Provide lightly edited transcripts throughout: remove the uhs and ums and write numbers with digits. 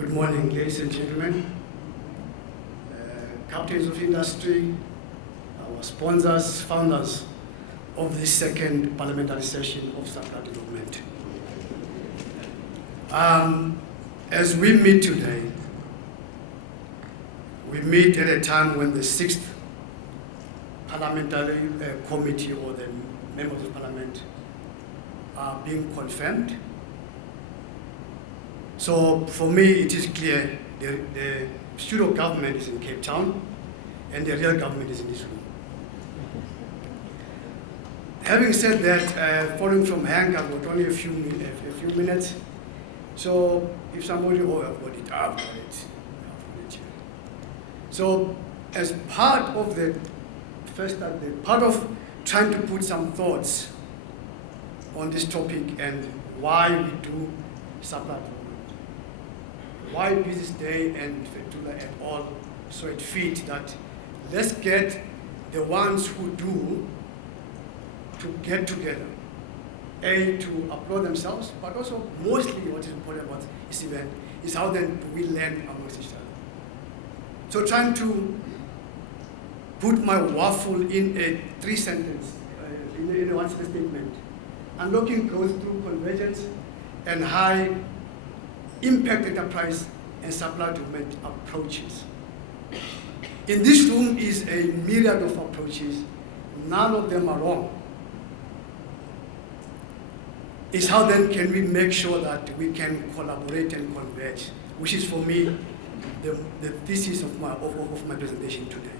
Good morning, ladies and gentlemen, captains of industry, our sponsors, founders of this second parliamentary session of Supplier Development. As we meet today, we meet at a time when the 6th parliamentary committee or the members of parliament are being confirmed. So for me, it is clear the pseudo government is in Cape Town and the real government is in this room. Having said that, following from Hank, I've got only a few minutes. So if somebody, I've got it. So as part of part of trying to put some thoughts on this topic and why we do supply development, why Business Day and Fetula at all, so it fit that let's get the ones who do to get together, to applaud themselves, but also mostly what is important about this event is how then we learn amongst each other. So trying to put my waffle in a 3-sentence, in a one-sentence statement, unlocking growth through convergence and high impact enterprise and supply development approaches. In this room is a myriad of approaches, none of them are wrong. It's how then can we make sure that we can collaborate and converge, which is for me the thesis of my presentation today.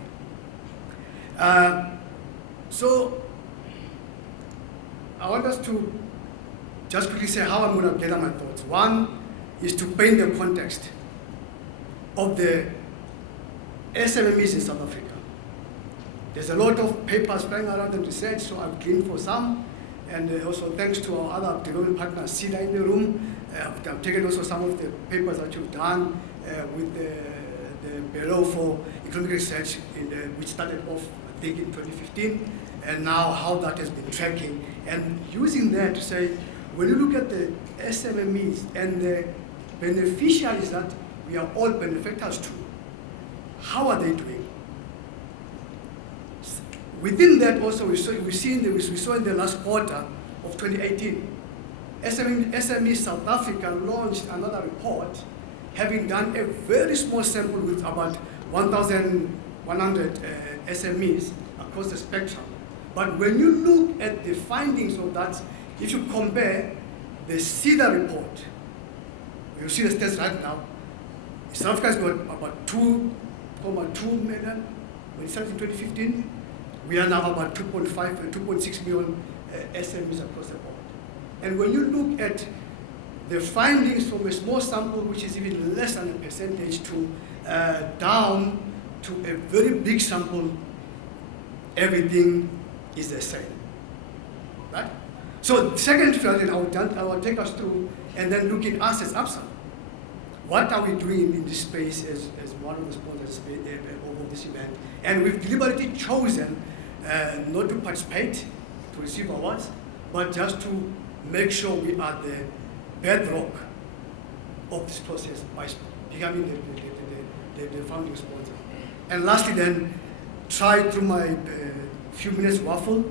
So I want us to just quickly say how I'm going to gather my thoughts. One is to paint the context of the SMMEs in South Africa. There's a lot of papers flying around and research, so I've cleaned for some. And also thanks to our other development partners, Sida in the room, I've taken also some of the papers that you've done with the Bureau for Economic Research, which started off, I think, in 2015, and now how that has been tracking. And using that to say, when you look at the SMMEs and the beneficiaries that we are all benefactors to, how are they doing? Within that also, we saw in the last quarter of 2018, SME South Africa launched another report, having done a very small sample with about 1,100 SMEs across the spectrum. But when you look at the findings of that, if you compare the SIDA report, you see the stats right now, South Africa's got about 2.2 million when it started in 2015. We are now about 2.5 and 2.6 million SMEs across the board. And when you look at the findings from a small sample, which is even less than a percentage, to down to a very big sample, everything is the same, right? So the second strategy I will take us through, and then look at us as ABSA. What are we doing in this space as one of the sponsors of this event? And we've deliberately chosen not to participate, to receive awards, but just to make sure we are the bedrock of this process by becoming the founding sponsor. And lastly then, try through my few minutes waffle,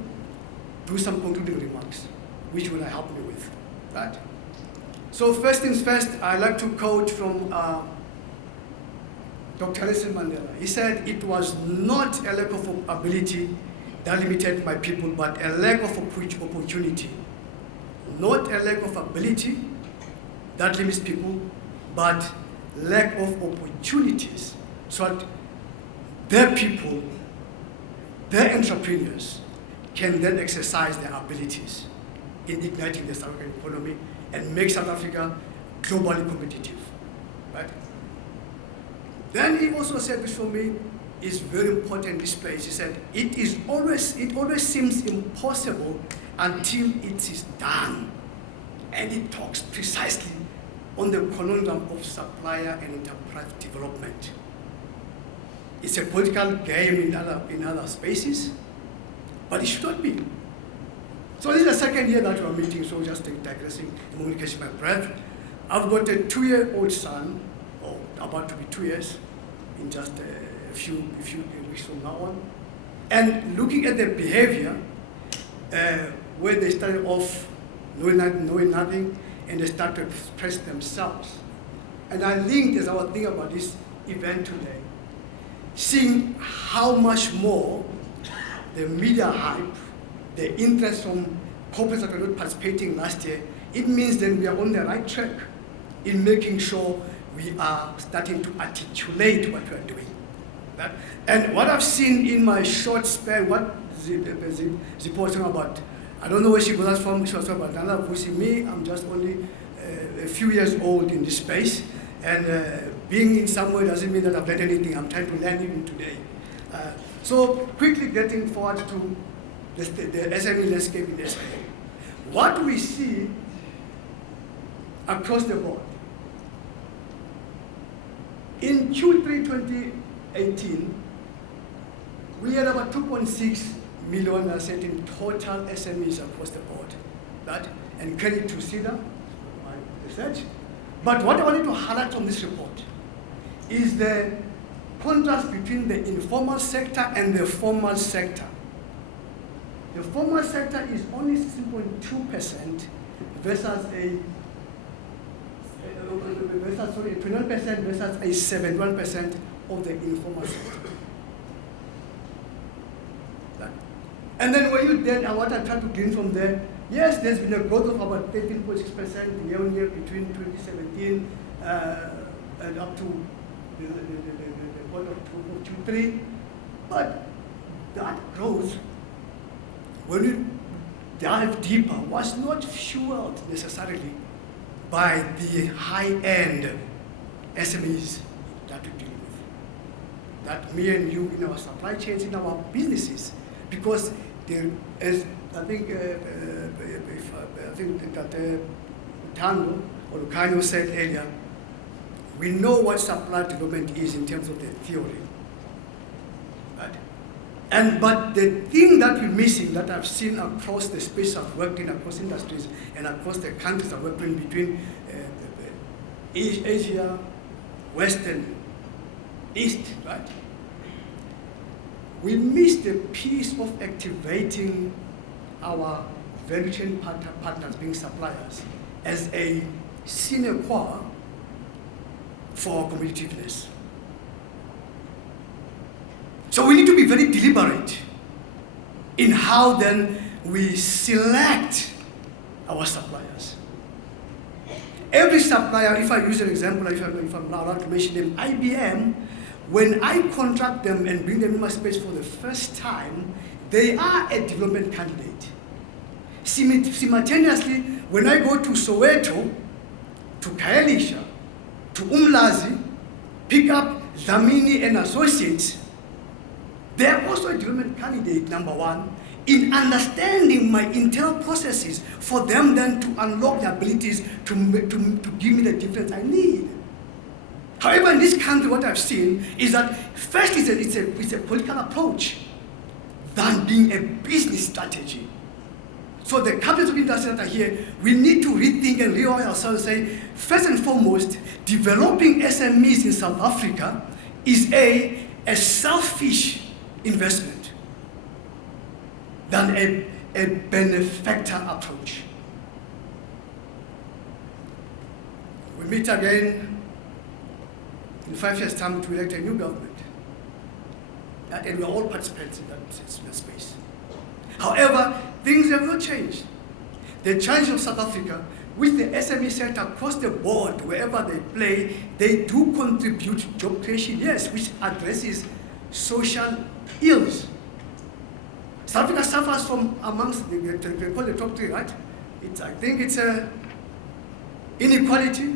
do some concluding remarks, which will help me with, right? So first things first, I like to quote from Dr. Nelson Mandela. He said, "It was not a lack of ability that limited my people, but a lack of opportunity. Not a lack of ability that limits people, but lack of opportunities, so that their people, their entrepreneurs, can then exercise their abilities in igniting the South African economy and make South Africa globally competitive." Right? Then he also said, which for me is very important in this place, he said, it always seems impossible until it is done. And it talks precisely on the conundrum of supplier and enterprise development. It's a political game in other spaces, but it should not be. So this is the second year that we're meeting, so just digressing, I'm going to catch my breath. I've got a 2-year-old son, about to be 2 years in just a few weeks from now on. And looking at their behavior, where they started off knowing nothing, and they started to express themselves. And I linked, as I was thinking about this event today, seeing how much more the media hype, the interest from corporates that were not participating last year, it means then we are on the right track in making sure we are starting to articulate what we are doing. That, and what I've seen in my short span, what Zipo was talking about, I don't know where she got that from. She was talking about another Vusi. Me, I'm just only a few years old in this space, and being in somewhere doesn't mean that I've learned anything. I'm trying to learn even today. So quickly getting forward to the SME landscape in SA. What we see across the board, in Q3 2018, we had about 2.6 million asset in total SMEs across the board. That, and credit to CEDA, my research. But what I wanted to highlight from this report is the contrast between the informal sector and the formal sector. The formal sector is only 16.2% versus a 21% versus a 71% of the informal sector. And then when you then, what I tried to gain from there, yes, there's been a growth of about 13.6% year on year between 2017 and up to the quarter of Q3. But that growth, when you dive deeper, was not fueled necessarily by the high-end SMEs that we deal with. That me and you in our supply chains, in our businesses, because there is, I think that Tando or Lucanio said earlier, we know what supply development is in terms of the theory. Right? But the thing that we're missing, that I've seen across the space I've worked in, across industries, and across the countries I've worked in between Asia, West and East, right? We missed the piece of activating our value chain partners, being suppliers, as a sine qua for our competitiveness. So we need to be very deliberate in how then we select our suppliers. Every supplier, if I use an example, if I'm allowed to mention them, IBM, when I contract them and bring them in my space for the first time, they are a development candidate. Simultaneously, when I go to Soweto, to Kaelisha, to Umlazi, pick up Zamini and Associates, they are also a development candidate, number one, in understanding my internal processes for them then to unlock the abilities to give me the difference I need. However, in this country, what I've seen is that first it's a political approach than being a business strategy. So the captains of industry that are here, we need to rethink and reorient ourselves and say, first and foremost, developing SMEs in South Africa is a selfish investment than a benefactor approach. We meet again in 5 years' time to elect a new government. And we're all participants in that space. However, things have not changed. The challenge of South Africa, with the SME sector across the board, wherever they play, they do contribute to job creation, yes, which addresses social ills. South Africa suffers from amongst, they call the top three, right? I think it's inequality.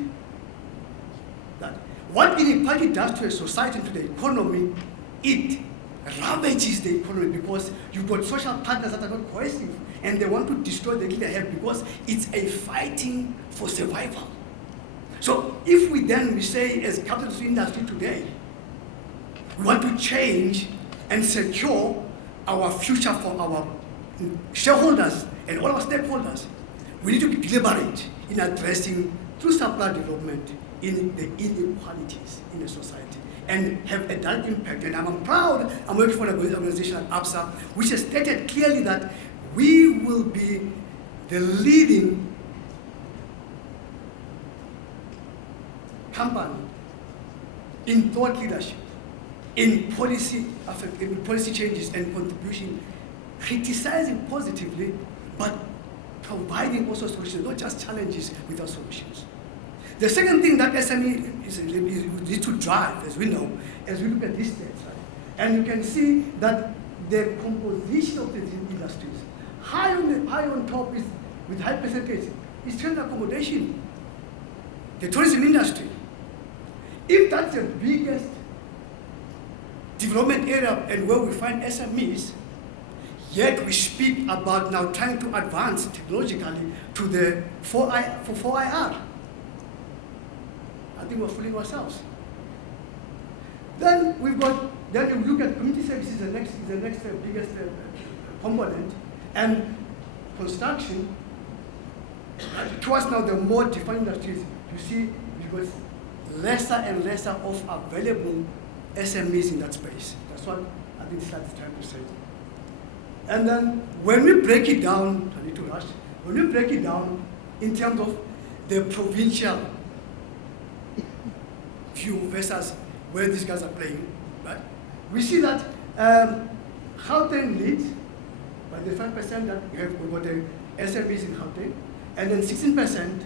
What inequality does to a society, to the economy, it ravages the economy because you've got social partners that are not cohesive and they want to destroy the little they have because it's a fighting for survival. So if we say as capitalist industry today, we want to change and secure our future for our shareholders and all our stakeholders, we need to be deliberate in addressing through supply development in the inequalities in the society and have a direct impact. And I'm proud, I'm working for an organization at ABSA, which has stated clearly that we will be the leading company in thought leadership, in policy changes and contribution, criticizing positively, but providing also solutions, not just challenges without solutions. The second thing that SME is to drive, as we know, as we look at these stats, right? And you can see that the composition of the industries, high on top is, with high percentage, is trade accommodation, the tourism industry. If that's the biggest development area and where we find SMEs, yet we speak about now trying to advance technologically to the 4IR. I think we're fooling ourselves. Then you look at community services, the next biggest component, and construction. Towards now the more defined industries, you see, because lesser and lesser of available SMEs in that space. That's what I think this slide is trying to say. And then when we break it down, I need to rush, when we break it down in terms of the provincial view versus where these guys are playing, right? We see that Gauteng leads by the 5% that we have got the SMEs in Gauteng, and then 16%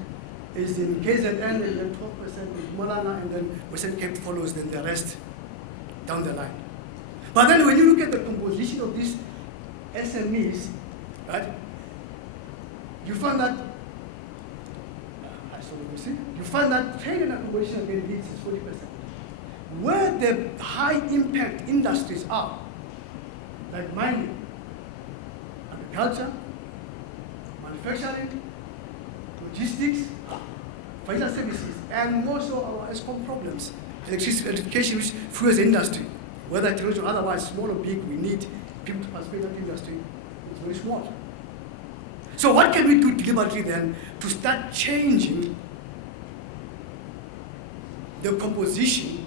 is in KZN, and then 12% in Molana, and then Western Cape follows, then the rest down the line. But then when you look at the composition of these SMEs, right, you find that trade and accommodation again leads is 40%. Where the high impact industries are, like mining, agriculture, manufacturing, logistics, financial services, and more so our ESCOM problems, electrification, which fuels the industry, whether technology or otherwise, small or big, we need people to participate in that industry. It's very small. So what can we do deliberately then to start changing the composition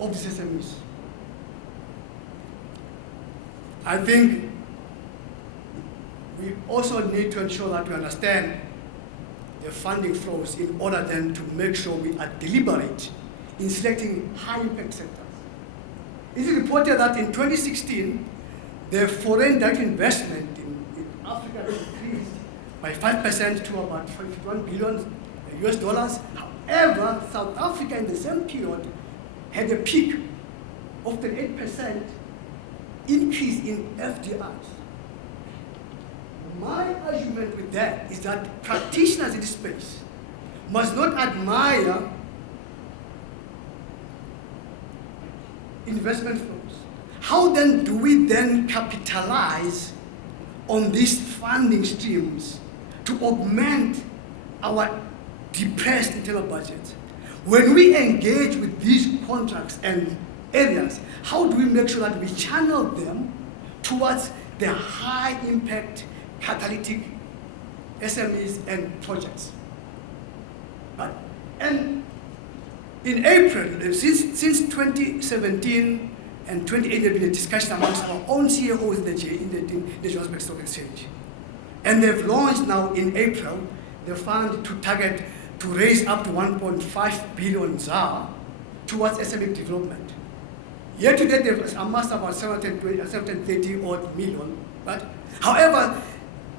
of these SMEs? I think we also need to ensure that we understand the funding flows in order then to make sure we are deliberate in selecting high impact sectors. It is reported that in 2016, the foreign direct investment in Africa increased by 5% to about 51 billion US dollars. However, South Africa in the same period had a peak of the 8% increase in FDIs. My argument with that is that practitioners in this space must not admire investment flows. How then do we then capitalize on these funding streams to augment our depressed internal budget? When we engage with these contracts and areas, how do we make sure that we channel them towards the high impact catalytic SMEs and projects? Right? And in April, since 2017 and 2018, there has been a discussion amongst our own CEOs in the Johannesburg Stock Exchange. And they've launched now in April the fund to target to raise up to 1.5 billion ZAR towards SME development. Year to date, they've amassed about 730 odd million. Right? However,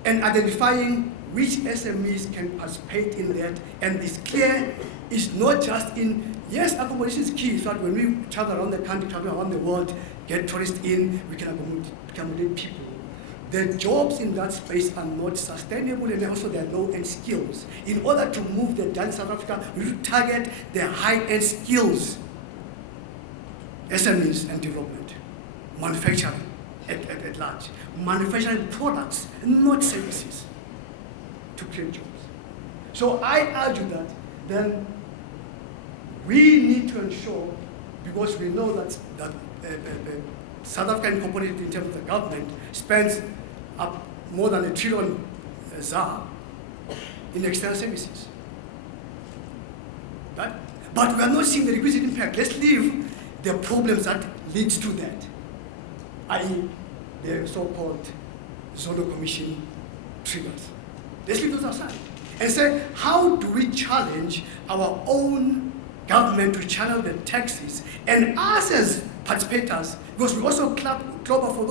and identifying which SMEs can participate in that, and it's clear it's not just in, yes, accommodation is key, so that when we travel around the country, travel around the world, get tourists in, we can accommodate people. The jobs in that space are not sustainable, and also there are low-end skills. In order to move the done in South Africa, we need to target the high-end skills, SMEs and development, manufacturing at large, manufacturing products, not services, to create jobs. So I argue that then we need to ensure, because we know that South African corporate in terms of the government spends up more than $1 trillion ZAR in external services. Right? But we are not seeing the requisite impact. Let's leave the problems that leads to that, i.e. the so-called Zondo Commission triggers. Let's leave those aside and say, how do we challenge our own government to channel the taxes and us as participators, because we also clobber for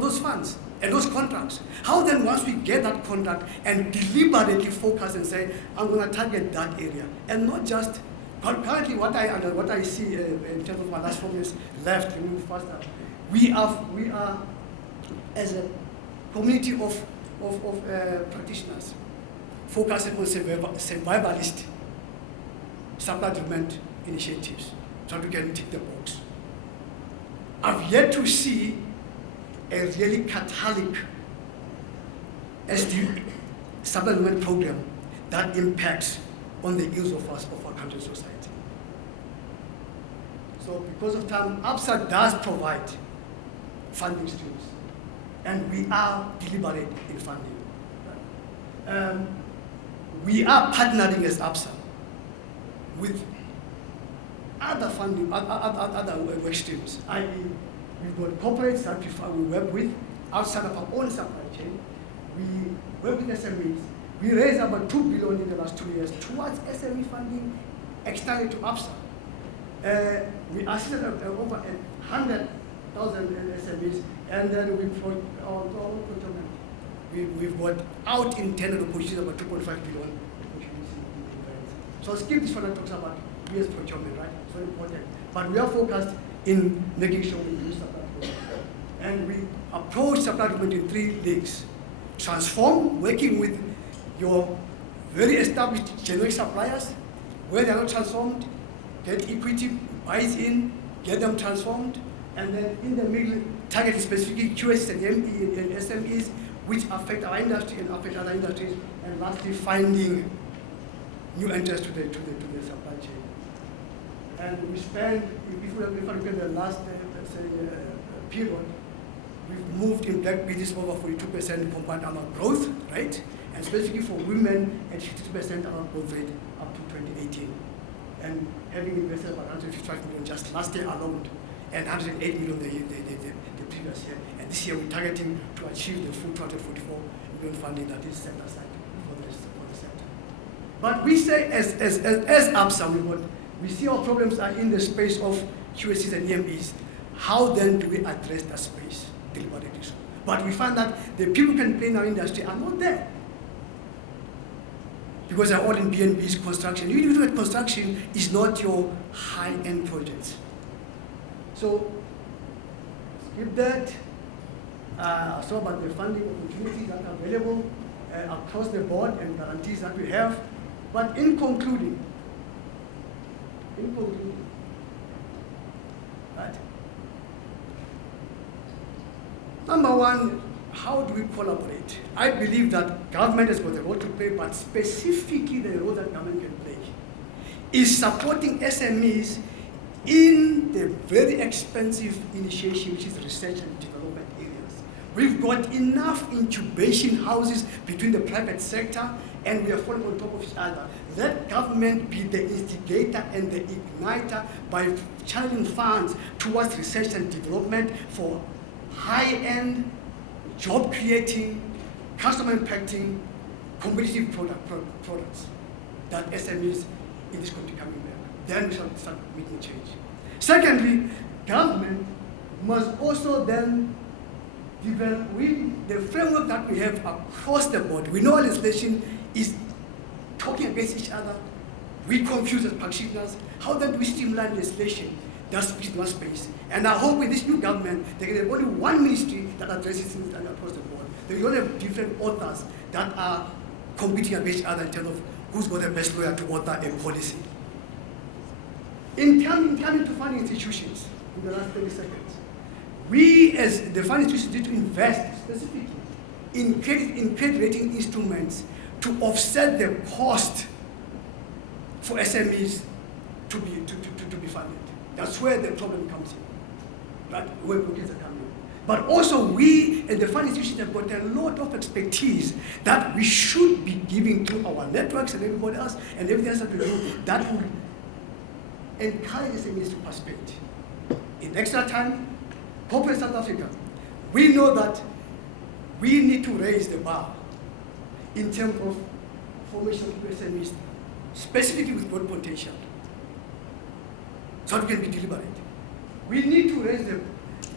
those funds and those contracts. How then, once we get that contract and deliberately focus and say, I'm going to target that area, and not just currently what I see in terms of my last 4 years left, let me move faster. We are as a community of practitioners focusing on survivalist supply-driven initiatives, so we can tick the box. I've yet to see a really Catholic SD supplement program that impacts on the ills of our country's society. So because of time, ABSA does provide funding streams, and we are deliberate in funding. We are partnering as ABSA with other funding, other work streams, i.e. we've got corporates that we work with outside of our own supply chain. We work with SMEs. We raised about 2 billion in the last 2 years towards SME funding externally to ABSA. We assisted over 100,000 SMEs, and then we've got out in tender opportunities about 2.5 billion. So skip this one that talks about US procurement, right? So important. But we are focused in making sure we use supply procurement. And we approach supply procurement in 3 legs. Transform, working with your very established generic suppliers. Where they are not transformed, get equity, buys in, get them transformed. And then in the middle, target specifically QS and ME and SMEs, which affect our industry and affect other industries. And lastly, finding new entrants to the supply chain. And we spend, if I look at the last period, we've moved in black business over 42% compound annual growth rate, and specifically for women at 50% annual growth rate up to 2018. And having invested about 155 million just last year alone, and 108 million the previous year. And this year we're targeting to achieve the full 244 million funding that is set aside for the sector. But we say as ABSA, we see our problems are in the space of QSCs and EMEs. How then do we address that space deliberately? But we find that the people who can play in our industry are not there, because they're all in B&B's construction. Even if you look at construction, is not your high-end projects. So skip that. So about the funding opportunities that are available across the board and guarantees that we have. But in concluding, right? Number one, how do we collaborate? I believe that government has got a role to play, but specifically the role that government can play is supporting SMEs in the very expensive initiation, which is research and development areas. We've got enough incubation houses between the private sector, and we are falling on top of each other. Let government be the instigator and the igniter by channeling funds towards research and development for high-end, job-creating, customer-impacting, competitive products that SMEs in this country can make. Then we shall start making change. Secondly, government must also then develop the framework that we have across the board. We know legislation is talking against each other. We confuse as practitioners. How then do we streamline legislation that speaks in one space? And I hope with this new government, they can have only one ministry that addresses things across the board. They don't have different authors that are competing against each other in terms of who's got the best lawyer to author a policy. In coming to funding institutions, in the last 30 seconds, we as the funding institutions need to invest specifically in credit rating instruments to offset the cost for SMEs to be funded. That's where the problem comes in, right? Where blockades are coming in. But also we as the funding institutions have got a lot of expertise that we should be giving to our networks and everybody else and everything else that we do that will encourage SMEs to participate. In extra time, corporate South Africa, we know that we need to raise the bar in terms of formation of SMEs, specifically with growth potential, so it can be deliberate. We need to raise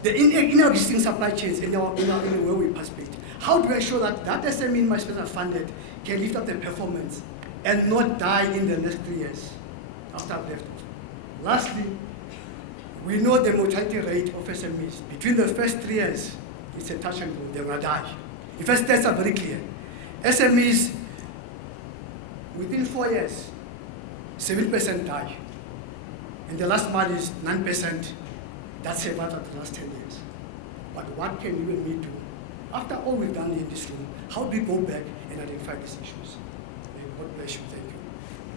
in our existing supply chains in the way we participate. How do I ensure that that SME in my space are funded can lift up their performance and not die in the next 3 years after I've left? Lastly, we know the mortality rate of SMEs. Between the first 3 years, it's a touch and go, they're going to die. The first stats are very clear. SMEs, within 4 years, 7% die. And the last mile is 9%. That's survived for the last 10 years. But what can you and me do? After all we've done in this room, how do we go back and identify these issues? God bless you. Thank you.